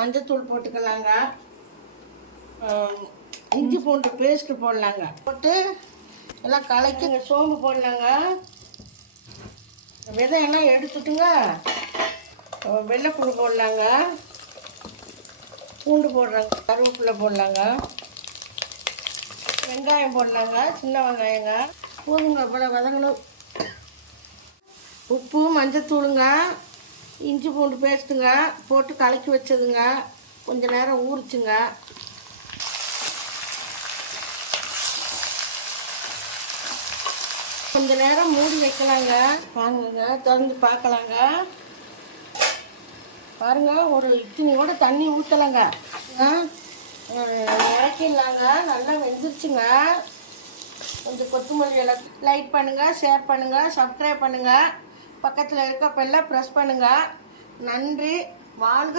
மஞ்சத்தூள் போட்டுக்கலாங்க. இஞ்சி பூண்டு பேஸ்ட்டு போடலாங்க. போட்டு எல்லாம் கலக்கி சோம்பு போடலாங்க. விதையெல்லாம் எடுத்துட்டுங்க வெள்ளைப்பூண்டு போடலாங்க. பூண்டு போடுறாங்க. கருவேப்பிலை போடலாங்க. வெங்காயம் போடலாங்க. சின்ன வெங்காயங்க. போதுங்க. இவ்வளோ வதங்கணும். உப்பு மஞ்சத்தூளுங்க இஞ்சி பூண்டு பேஸ்ட்டுங்க போட்டு கலக்கி வச்சதுங்க. கொஞ்சம் நேரம் ஊறிச்சுங்க. கொஞ்ச நேரம் மூடி வைக்கலாங்க. பாருங்க, திறந்து பார்க்கலாங்க. பாருங்க, ஒரு இட்லியோட தண்ணி ஊற்றலைங்க. இறக்கிடலாங்க. நல்லா வெந்துருச்சுங்க. கொஞ்சம் கொத்தமல்லி எல்லாம் லைக் பண்ணுங்கள், ஷேர் பண்ணுங்கள், சப்ஸ்கிரைப் பண்ணுங்கள். பக்கத்தில் இருக்க பெல்லை ப்ரெஸ் பண்ணுங்கள். நன்றி. வாழ்க.